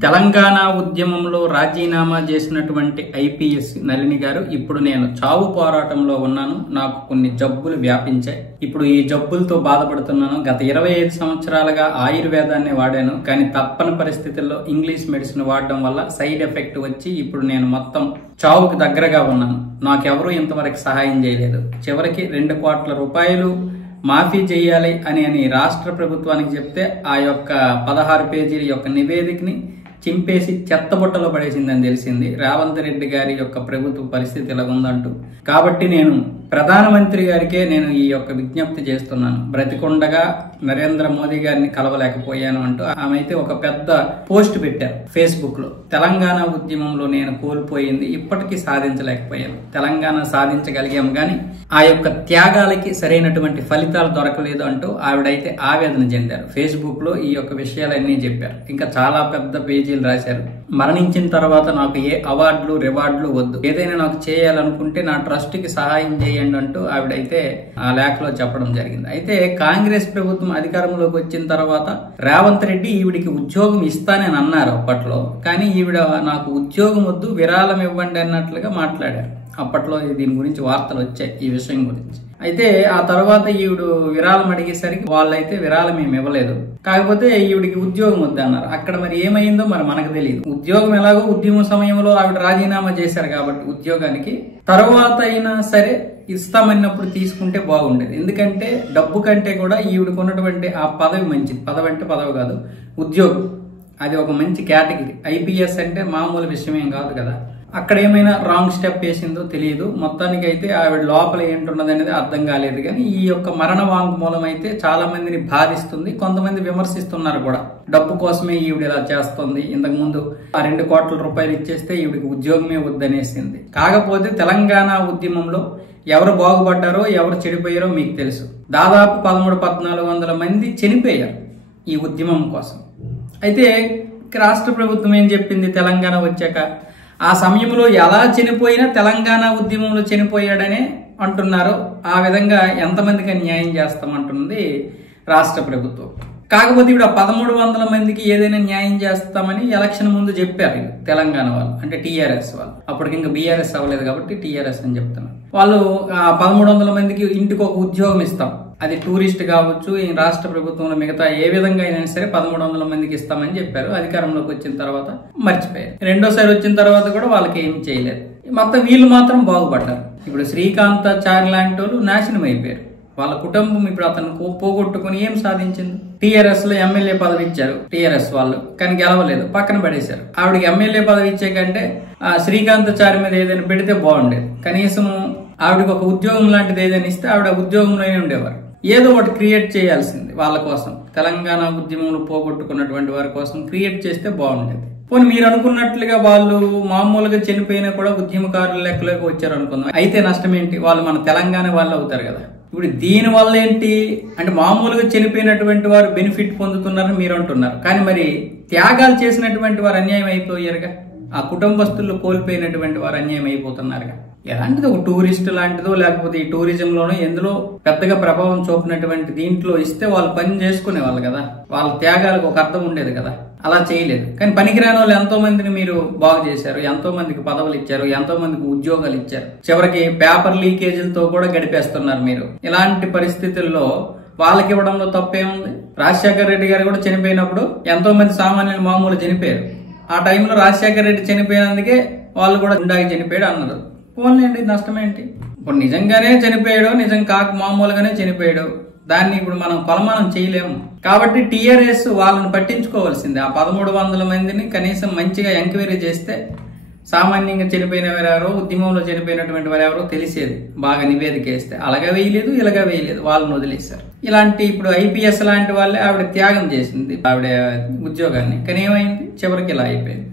తెలంగాణ ఉద్యమంలో రాజీనామా చేసినటువంటి ఐపీఎస్ నళిని గారు ఇప్పుడు నేను చావు పోరాటంలో ఉన్నాను. నాకు కొన్ని జబ్బులు వ్యాపించాయి. ఇప్పుడు ఈ జబ్బులతో బాధపడుతున్నాను. గత 25 సంవత్సరాలుగా ఆయుర్వేదాన్ని వాడాను. కానీ తప్పని పరిస్థితుల్లో ఇంగ్లీష్ మెడిసిన్ వాడడం వల్ల సైడ్ ఎఫెక్ట్ వచ్చి ఇప్పుడు నేను మొత్తం చావుకు దగ్గరగా ఉన్నాను. నాకెవరూ ఇంతవరకు సహాయం చేయలేదు. చివరికి 2 కోట్ల రూపాయలు మాఫీ చేయాలి అని రాష్ట్ర ప్రభుత్వానికి చెప్తే ఆ యొక్క 16 పేజీల యొక్క నివేదికని చింపేసి చెత్తబుట్టలో పడేసిందని తెలిసింది. రేవంత్ రెడ్డి గారి యొక్క ప్రభుత్వ పరిస్థితి ఇలా ఉందంటూ. కాబట్టి నేను ప్రధానమంత్రి గారికే నేను ఈ యొక్క విజ్ఞప్తి చేస్తున్నాను. బ్రతికొండగా నరేంద్ర మోదీ గారిని కలవలేకపోయాను అంటూ ఆమె అయితే ఒక పెద్ద పోస్ట్ పెట్టారు ఫేస్బుక్ లో. తెలంగాణ ఉద్యమంలో నేను కోల్పోయింది ఇప్పటికీ సాధించలేకపోయాను. తెలంగాణ సాధించగలిగాము గాని ఆ యొక్క త్యాగాలకి సరైనటువంటి ఫలితాలు దొరకలేదు అంటూ ఆవిడైతే ఆవేదన చెందారు. ఫేస్బుక్ లో ఈ యొక్క విషయాలన్నీ చెప్పారు. ఇంకా చాలా పెద్ద పేజీలు రాశారు. మరణించిన తర్వాత నాకు ఏ అవార్డులు రివార్డులు వద్దు, ఏదైనా నాకు చేయాలనుకుంటే నా ట్రస్ట్ కి సహాయం చేయండి అంటూ ఆవిడైతే ఆ లేఖలో చెప్పడం జరిగింది. అయితే కాంగ్రెస్ ప్రభుత్వం అధికారంలోకి వచ్చిన తర్వాత రేవంత్ రెడ్డి ఈవిడికి ఉద్యోగం ఇస్తానని అన్నారు అప్పట్లో. కానీ ఈవిడ నాకు ఉద్యోగం వద్దు, విరాళం ఇవ్వండి అన్నట్లుగా మాట్లాడారు. అప్పట్లో దీని గురించి వార్తలు వచ్చాయి ఈ విషయం గురించి. అయితే ఆ తర్వాత ఈవిడు విరాళం అడిగేసరికి వాళ్ళైతే విరాళం ఏమి ఇవ్వలేదు. కాకపోతే ఈవిడికి ఉద్యోగం వద్దన్నారు. అక్కడ మరి ఏమైందో మరి మనకు తెలియదు. ఉద్యోగం ఎలాగో ఉద్యమ సమయంలో ఆవిడ రాజీనామా చేశారు కాబట్టి ఉద్యోగానికి తర్వాత అయినా సరే ఇస్తామన్నప్పుడు తీసుకుంటే బాగుండేది. ఎందుకంటే డబ్బు కంటే కూడా ఈవిడకు ఉన్నటువంటి ఆ పదవి మంచిది. పదవి అంటే పదవి కాదు, ఉద్యోగం. అది ఒక మంచి కేటగిరీ. ఐపీఎస్ అంటే మామూలు విషయం ఏం కాదు కదా. అక్కడ ఏమైనా రాంగ్ స్టెప్ వేసిందో తెలియదు. మొత్తానికి అయితే ఆవిడ లోపల ఏంటున్నది అనేది అర్థం కాలేదు. కానీ ఈ యొక్క మరణ వాంగ్మూలం అయితే చాలా మందిని బాధిస్తుంది. కొంతమంది విమర్శిస్తున్నారు కూడా. డబ్బు కోసమే ఈవిడ ఇలా చేస్తుంది. ఇంతకు ముందు ఆ 2 కోట్ల రూపాయలు ఇచ్చేస్తే ఈవిడికి ఉద్యోగమే వద్దనేసింది. కాకపోతే తెలంగాణ ఉద్యమంలో ఎవరు బాగుపడ్డారో ఎవరు చెడిపోయారో మీకు తెలుసు. దాదాపు 1300-1400 మంది చనిపోయారు ఈ ఉద్యమం కోసం. అయితే రాష్ట్ర ప్రభుత్వం ఏం చెప్పింది తెలంగాణ వచ్చాక? ఆ సమయంలో ఎలా చనిపోయినా తెలంగాణ ఉద్యమంలో చనిపోయాడనే అంటున్నారు. ఆ విధంగా ఎంతమందికి న్యాయం చేస్తామంటుంది రాష్ట్ర ప్రభుత్వం. కాకపోతే ఇప్పుడు 1300 మందికి ఏదైనా న్యాయం చేస్తామని ఎలక్షన్ ముందు చెప్పారు తెలంగాణ వాళ్ళు, అంటే టీఆర్ఎస్ వాళ్ళు. అప్పటికి ఇంకా బీఆర్ఎస్ అవ్వలేదు కాబట్టి టీఆర్ఎస్ అని చెప్తున్నారు. వాళ్ళు 1300 మందికి ఇంటికి ఒక ఉద్యోగం ఇస్తాం, అది టూరిస్ట్ కావచ్చు, ఈ రాష్ట్ర ప్రభుత్వంలో మిగతా ఏ విధంగా అయినా సరే 1300 మందికి ఇస్తామని చెప్పారు. అధికారంలోకి వచ్చిన తర్వాత మర్చిపోయారు. రెండోసారి వచ్చిన తర్వాత కూడా వాళ్ళకి ఏం చేయలేదు. మొత్తం వీళ్ళు మాత్రం బాగుపడ్డారు. ఇప్పుడు శ్రీకాంతాచారి లాంటి వాళ్ళు నాశనం అయిపోయారు. వాళ్ళ కుటుంబం ఇప్పుడు అతను పోగొట్టుకుని ఏం సాధించింది? టీఆర్ఎస్ లో ఎమ్మెల్యే పదవి ఇచ్చారు టీఆర్ఎస్ వాళ్ళు, కానీ గెలవలేదు, పక్కన పడేశారు. ఆవిడకి ఎమ్మెల్యే పదవి ఇచ్చే కంటే శ్రీకాంతాచారి మీద ఏదైనా పెడితే బాగుండేది. కనీసం ఆవిడకి ఒక ఉద్యోగం లాంటిది ఏదైనా ఇస్తే ఆవిడ ఉద్యోగంలోనే ఉండేవారు. ఏదో ఒకటి క్రియేట్ చేయాల్సింది వాళ్ళ కోసం. తెలంగాణ ఉద్యమంలో పోగొట్టుకున్నటువంటి వారి కోసం క్రియేట్ చేస్తే బాగుండేది. పోనీ మీరు అనుకున్నట్లుగా వాళ్ళు మామూలుగా చనిపోయినా కూడా ఉద్యమకారుల లెక్కలోకి వచ్చారు అనుకుందాం. అయితే నష్టం ఏంటి? వాళ్ళు మన తెలంగాణ వాళ్ళు అవుతారు కదా. ఇప్పుడు దీని వల్ల ఏంటి అంటే మామూలుగా చనిపోయినటువంటి వారు బెనిఫిట్ పొందుతున్నారని మీరు అంటున్నారు. కానీ మరి త్యాగాలు చేసినటువంటి వారు అన్యాయం అయిపోయారుగా. ఆ కుటుంబస్తులు కోల్పోయినటువంటి వారు అన్యాయం అయిపోతున్నారుగా. ఎలాంటిది ఒక టూరిస్ట్ లాంటిదో లేకపోతే ఈ టూరిజంలోనో ఎందులో పెద్దగా ప్రభావం చూపినటువంటి దీంట్లో ఇస్తే వాళ్ళు పని చేసుకునే వాళ్ళు కదా. వాళ్ళ త్యాగాలకు ఒక అర్థం ఉండేది కదా. అలా చేయలేదు. కానీ పనికిరాని వాళ్ళు ఎంతో మందిని మీరు బాగు చేశారు, ఎంతో మందికి పదవులు ఇచ్చారు, ఎంతో మందికి ఉద్యోగాలు ఇచ్చారు. చివరికి పేపర్ లీకేజీలతో కూడా గడిపేస్తున్నారు మీరు. ఇలాంటి పరిస్థితుల్లో వాళ్ళకి ఇవ్వడంలో తప్పేముంది? రాజశేఖర రెడ్డి గారు కూడా చనిపోయినప్పుడు ఎంతో మంది సామాన్యులు మామూలు చనిపోయారు. ఆ టైంలో రాజశేఖర రెడ్డి చనిపోయినందుకే వాళ్ళు కూడా గుండాకి చనిపోయాడు అన్నారు. పోన్లేండి, నష్టమేంటి? ఇప్పుడు నిజంగానే చనిపోయాడు, నిజం కాక మామూలుగానే చనిపోయాడు, దాన్ని ఇప్పుడు మనం కొలమానం చేయలేము. కాబట్టి టీఆర్ఎస్ వాళ్ళని పట్టించుకోవాల్సిందే. ఆ 1300 మందిని కనీసం మంచిగా ఎంక్వైరీ చేస్తే సామాన్యంగా చనిపోయిన వారెవరో, ఉద్యమంలో చనిపోయినటువంటి వారెవరో తెలిసేది. బాగా నివేదిక వేస్తే అలాగా వేయలేదు, ఇలాగా వేయలేదు, వాళ్ళని వదిలేశారు. ఇలాంటి ఇప్పుడు ఐపీఎస్ లాంటి వాళ్ళే ఆవిడ త్యాగం చేసింది ఆవిడ ఉద్యోగాన్ని. కానీ ఏమైంది? చివరికి ఇలా అయిపోయింది.